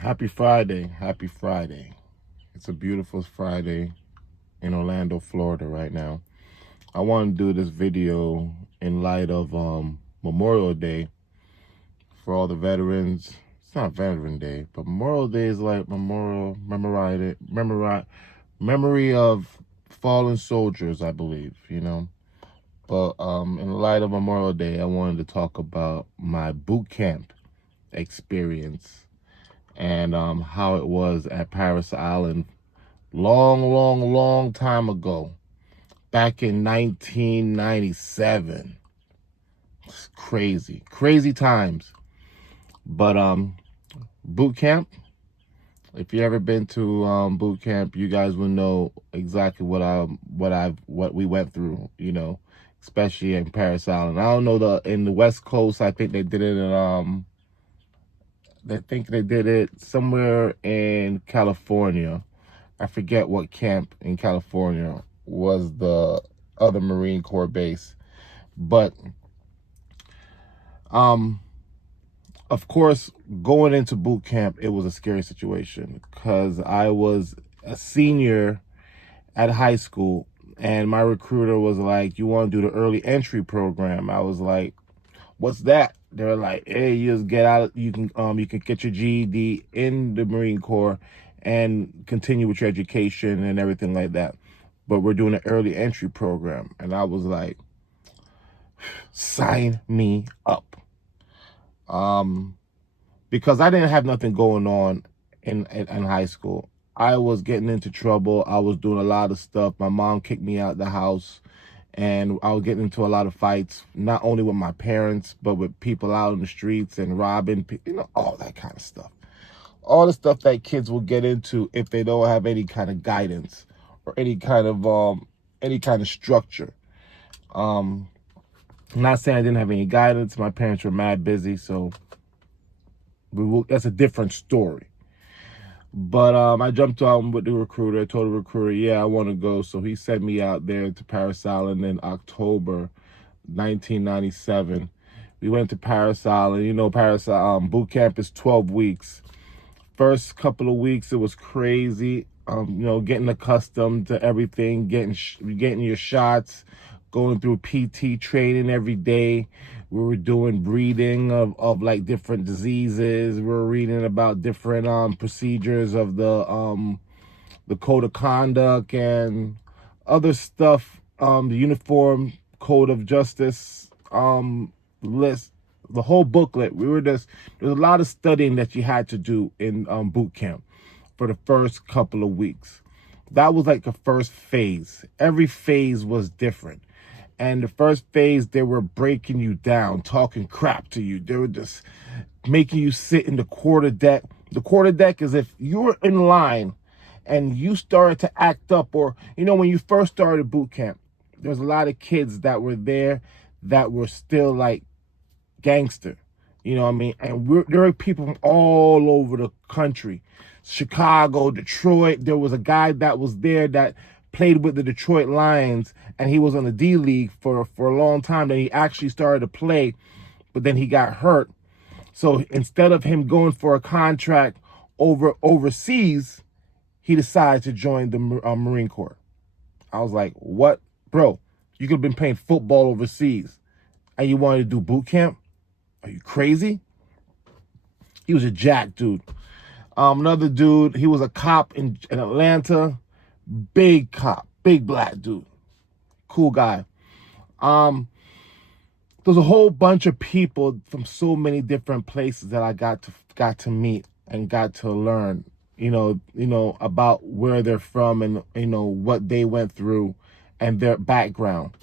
Happy Friday. Happy Friday. It's a beautiful Friday in Orlando, Florida right now. I want to do this video in light of Memorial Day for all the veterans. It's not Veteran Day, but Memorial Day is like memory of fallen soldiers, I believe, But in light of Memorial Day, I wanted to talk about my boot camp experience and how it was at Paris Island long time ago, back in 1997. It's crazy times. But boot camp, if you ever been to boot camp, you guys will know exactly what we went through, especially in Paris Island. I don't know, in the West Coast, I think they did it in somewhere in California. I forget what camp in California was the other Marine Corps base. But of course, going into boot camp, it was a scary situation because I was a senior at high school and my recruiter was like, "You want to do the early entry program?" I was like, "What's that?" They're like, "Hey, you just get out. You can get your GED in the Marine Corps and continue with your education and everything like that. But we're doing an early entry program." And I was like, "Sign me up." Because I didn't have nothing going on in high school. I was getting into trouble. I was doing a lot of stuff. My mom kicked me out of the house. And I was getting into a lot of fights, not only with my parents, but with people out in the streets and robbing, all that kind of stuff. All the stuff that kids will get into if they don't have any kind of guidance or any kind of structure. I'm not saying I didn't have any guidance. My parents were mad busy, so that's a different story. But I jumped on with the recruiter. I told the recruiter, yeah, I want to go. So he sent me out there to Paris Island in October 1997. We went to Paris Island. Paris boot camp is 12 weeks. First couple of weeks, it was crazy. Getting accustomed to everything, getting your shots, going through PT training every day. We were doing breathing of like different diseases. We were reading about different procedures of the code of conduct and other stuff. The uniform code of justice list, the whole booklet. There's a lot of studying that you had to do in boot camp for the first couple of weeks. That was like the first phase. Every phase was different. And the first phase, they were breaking you down, talking crap to you. They were just making you sit in the quarter deck. The quarter deck is if you were in line and you started to act up, or, when you first started boot camp, there's a lot of kids that were there that were still like gangster. You know what I mean? And there were people from all over the country. Chicago, Detroit. There was a guy that was there that played with the Detroit Lions, and he was on the D League for a long time. Then he actually started to play, but then he got hurt. So instead of him going for a contract overseas, he decided to join the Marine Corps. I was like, "What, bro? You could have been playing football overseas, and you wanted to do boot camp? Are you crazy?" He was a jack dude. Another dude, he was a cop in Atlanta. Big cop, big black dude, cool guy. There's a whole bunch of people from so many different places that I got to meet and got to learn, about where they're from and what they went through and their background.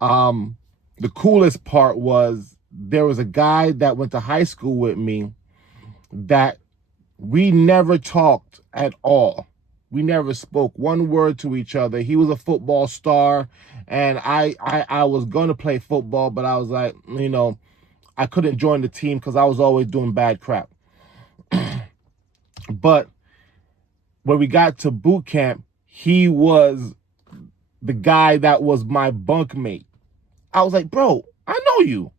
The coolest part was there was a guy that went to high school with me that we never talked at all. We never spoke one word to each other. He was a football star, and I was going to play football, but I was like, I couldn't join the team because I was always doing bad crap. But when we got to boot camp, he was the guy that was my bunkmate. I was like, "Bro, I know you.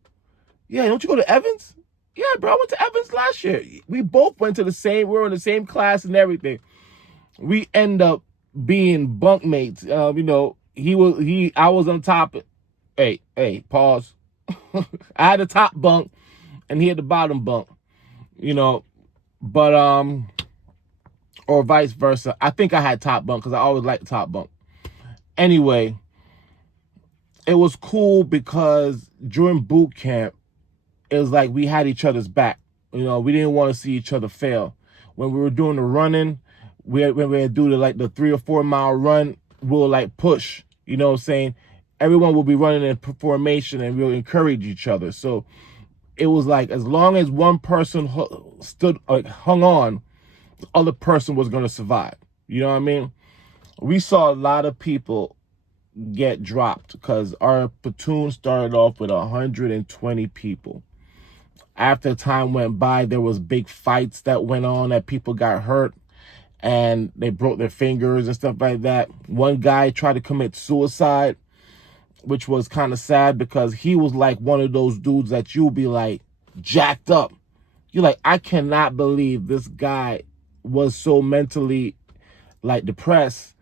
Yeah, don't you go to Evans? Yeah, bro, I went to Evans last year. We both went to we were in the same class and everything. We end up being bunkmates. I was on top. Hey, pause. I had the top bunk and he had the bottom bunk, but or vice versa. I think I had top bunk because I always liked top bunk. Anyway, it was cool because during boot camp, it was like we had each other's back. We didn't want to see each other fail. When we were doing the running, when we would do the 3 or 4 mile run, we'll push. You know what I'm saying? Everyone will be running in formation and we'll encourage each other. So it was like as long as one person hung on, the other person was going to survive. You know what I mean? We saw a lot of people get dropped because our platoon started off with 120 people. After time went by, there was big fights that went on that people got hurt and they broke their fingers and stuff like that. One guy tried to commit suicide, which was kind of sad because he was like one of those dudes that you'll be like jacked up. You're like, I cannot believe this guy was so mentally depressed,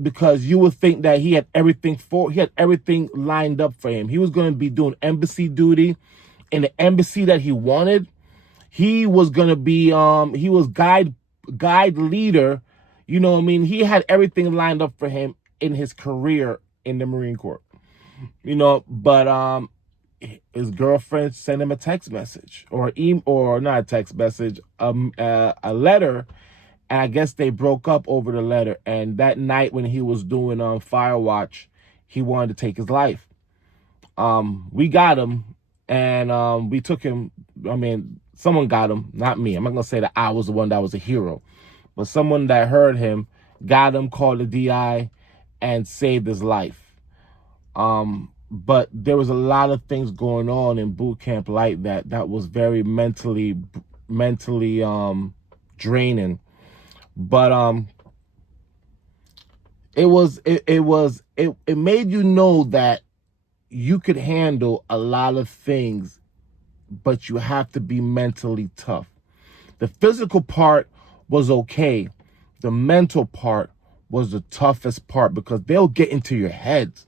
because you would think that he had everything lined up for him. He was going to be doing embassy duty in the embassy that he wanted. He was going to be he was guide leader. You know what I mean? He had everything lined up for him in his career in the Marine Corps. But his girlfriend sent him a text message or not a text message, a letter. And I guess they broke up over the letter. And that night when he was doing fire watch, he wanted to take his life. We got him and we took him. I mean, someone got him, not me. I'm not going to say that I was the one that was a hero. But someone that heard him got him, called the DI, and saved his life. But there was a lot of things going on in boot camp like that was very mentally draining. But it made you know that you could handle a lot of things, but you have to be mentally tough. The physical part was okay. The mental part was the toughest part because they'll get into your heads.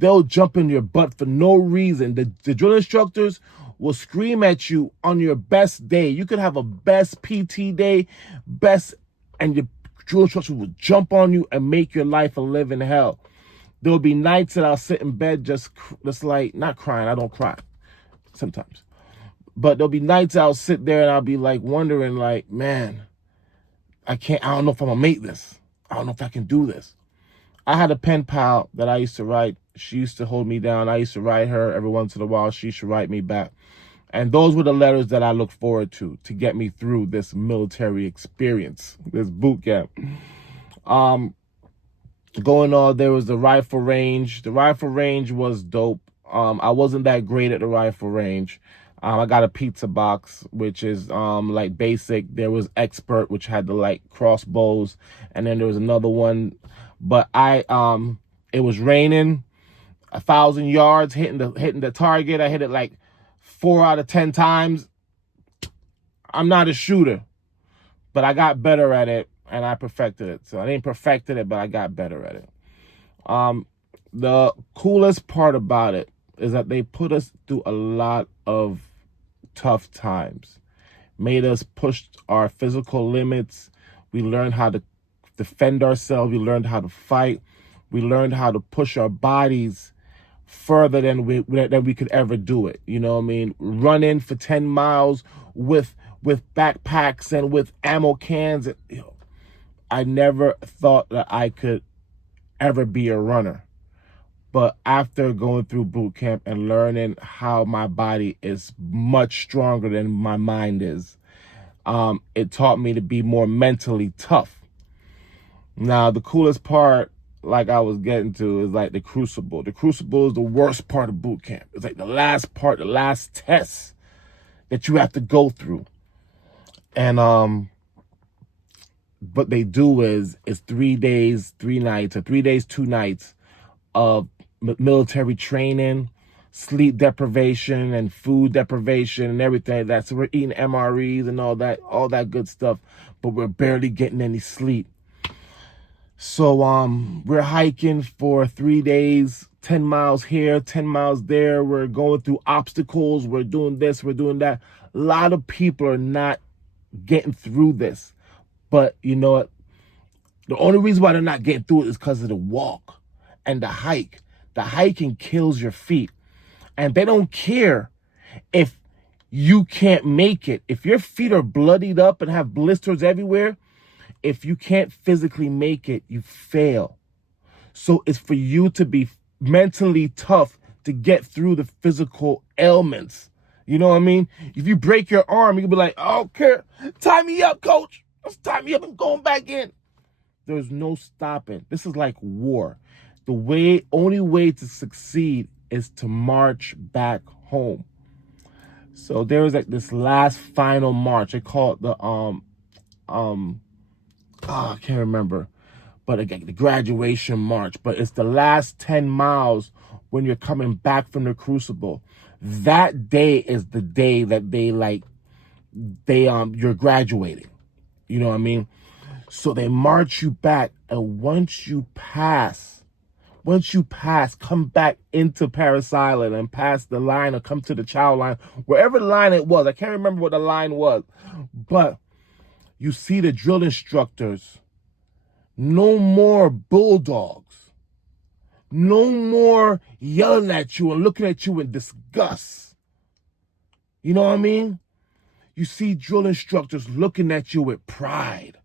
They'll jump in your butt for no reason. The drill instructors will scream at you on your best day. You could have a best PT day, and your drill instructor will jump on you and make your life a living hell. There'll be nights that I'll sit in bed just like, not crying. I don't cry sometimes. But there'll be nights I'll sit there and I'll be wondering man, I don't know if I'm gonna make this. I don't know if I can do this. I had a pen pal that I used to write. She used to hold me down. I used to write her every once in a while. She used to write me back. And those were the letters that I look forward to get me through this military experience, this boot camp. Going on, there was the rifle range. The rifle range was dope. I wasn't that great at the rifle range. I got a pizza box, which is basic. There was expert, which had the crossbows, and then there was another one. But it was raining, 1,000 yards, hitting the target. I hit it 4 out of 10 times. I'm not a shooter, but I got better at it and I perfected it. So I didn't perfected it, but I got better at it. The coolest part about it is that they put us through a lot of tough times, made us push our physical limits. We learned how to defend ourselves. We learned how to fight. We learned how to push our bodies further than we could ever do it. You know what I mean? Running for 10 miles with backpacks and with ammo cans. I never thought that I could ever be a runner. But after going through boot camp and learning how my body is much stronger than my mind is, it taught me to be more mentally tough. Now, the coolest part, I was getting to, is the Crucible. The Crucible is the worst part of boot camp. It's the last part, the last test that you have to go through. And what they do is 3 days, 3 nights, or 3 days, 2 nights of military training, sleep deprivation and food deprivation and everything. So we're eating MREs and all that good stuff, but we're barely getting any sleep. So we're hiking for 3 days, 10 miles here, 10 miles there. We're going through obstacles. We're doing this, we're doing that. A lot of people are not getting through this. But you know what? The only reason why they're not getting through it is because of the walk and the hike. The hiking kills your feet. And they don't care if you can't make it. If your feet are bloodied up and have blisters everywhere, if you can't physically make it, you fail. So it's for you to be mentally tough to get through the physical ailments. You know what I mean? If you break your arm, you can be like, I don't care. Tie me up, coach. Let's tie me up. I'm going back in. There's no stopping. This is like war. The only way to succeed is to march back home. So there was like this last final march. They call it the I can't remember, but again, the graduation march. But it's the last 10 miles when you're coming back from the Crucible. That day is the day that you're graduating. You know what I mean? So they march you back, and once you pass, come back into Paris Island and pass the line or come to the chow line, wherever line it was. I can't remember what the line was, but you see the drill instructors. No more bulldogs. No more yelling at you and looking at you in disgust. You know what I mean? You see drill instructors looking at you with pride.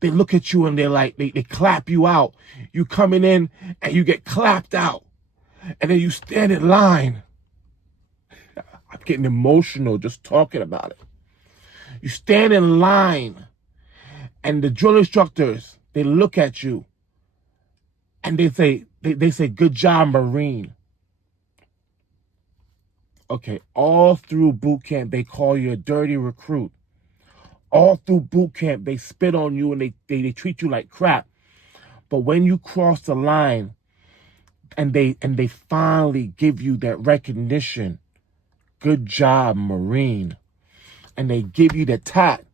They look at you and they're like, they clap you out. You coming in and you get clapped out. And then you stand in line. I'm getting emotional just talking about it. You stand in line and the drill instructors, they look at you and they say, good job, Marine. Okay, all through boot camp, they call you a dirty recruit. All through boot camp, they spit on you and they treat you like crap. But when you cross the line and they finally give you that recognition, good job, Marine. And they give you the tat.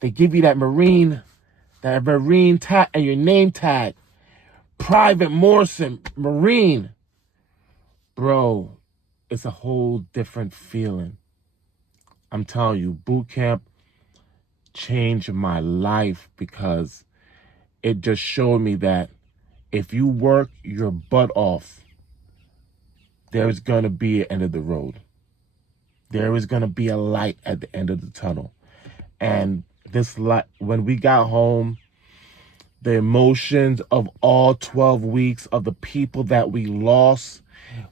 They give you that Marine tat and your name tag. Private Morrison, Marine. Bro, it's a whole different feeling. I'm telling you, boot camp changed my life because it just showed me that if you work your butt off, there's going to be an end of the road. There is going to be a light at the end of the tunnel. And this light, when we got home, the emotions of all 12 weeks of the people that we lost,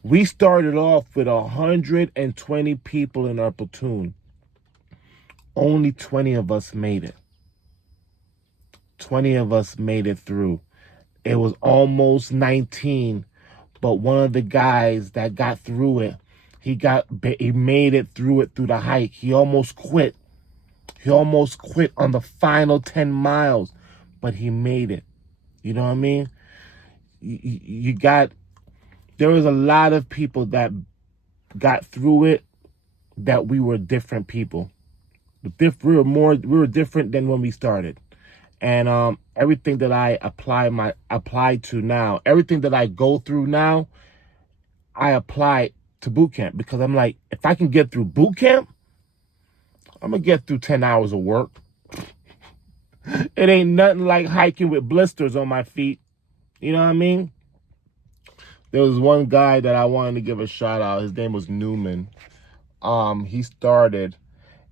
we started off with 120 people in our platoon. Only 20 of us made it. 20 of us made it through. It was almost 19, but one of the guys that got through it, he made it through the hike. He almost quit. He almost quit on the final 10 miles, but he made it. You know what I mean? There was a lot of people that got through it that we were different people. We were different than when we started. And everything that I apply to now, everything that I go through now, I apply to boot camp because I'm like, if I can get through boot camp, I'm gonna get through 10 hours of work. It ain't nothing like hiking with blisters on my feet. You know what I mean? There was one guy that I wanted to give a shout out. His name was Newman. He started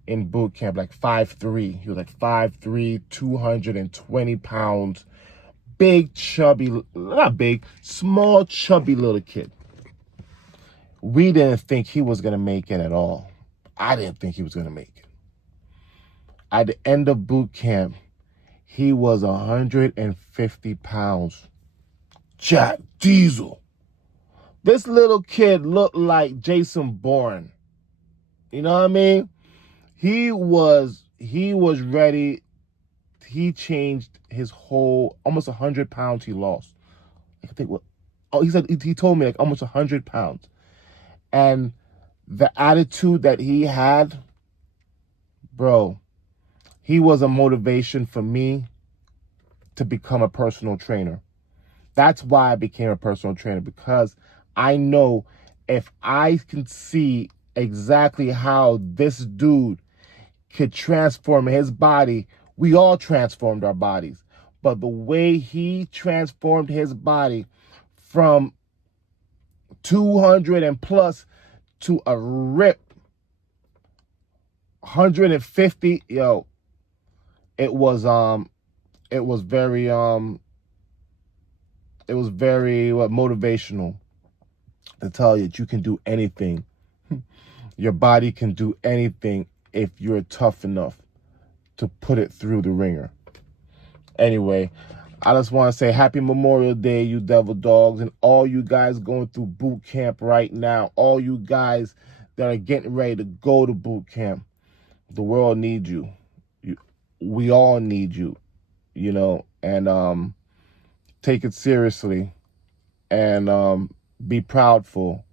in boot camp like 5'3". He was like 5'3", 220 pounds. Big, chubby, not big, small, chubby little kid. We didn't think he was going to make it at all. I didn't think he was going to make it. At the end of boot camp, he was 150 pounds. Jack Diesel. This little kid looked like Jason Bourne. You know what I mean? He was ready. He changed his whole, almost 100 pounds he lost. I think he told me like almost 100 pounds. And the attitude that he had, bro, he was a motivation for me to become a personal trainer. That's why I became a personal trainer, because I know if I can see exactly how this dude could transform his body, we all transformed our bodies. But the way he transformed his body from 200 and plus to a rip 150, yo, it was it was very motivational to tell you that you can do anything. Your body can do anything if you're tough enough to put it through the ringer. Anyway, I just want to say happy Memorial Day, you devil dogs, and all you guys going through boot camp right now, all you guys that are getting ready to go to boot camp. The world needs you. We all need you, and take it seriously, and be proudful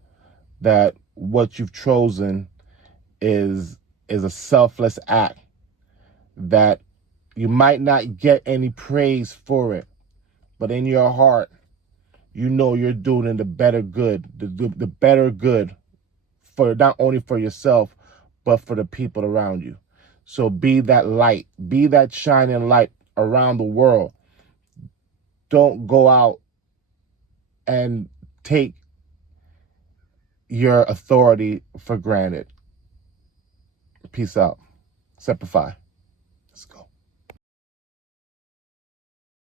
that what you've chosen is a selfless act, that you might not get any praise for it, but in your heart, you know you're doing the better good, the better good for not only for yourself, but for the people around you. So be that light, be that shining light around the world. Don't go out and take your authority for granted. Peace out. Semper Fi. Let's go.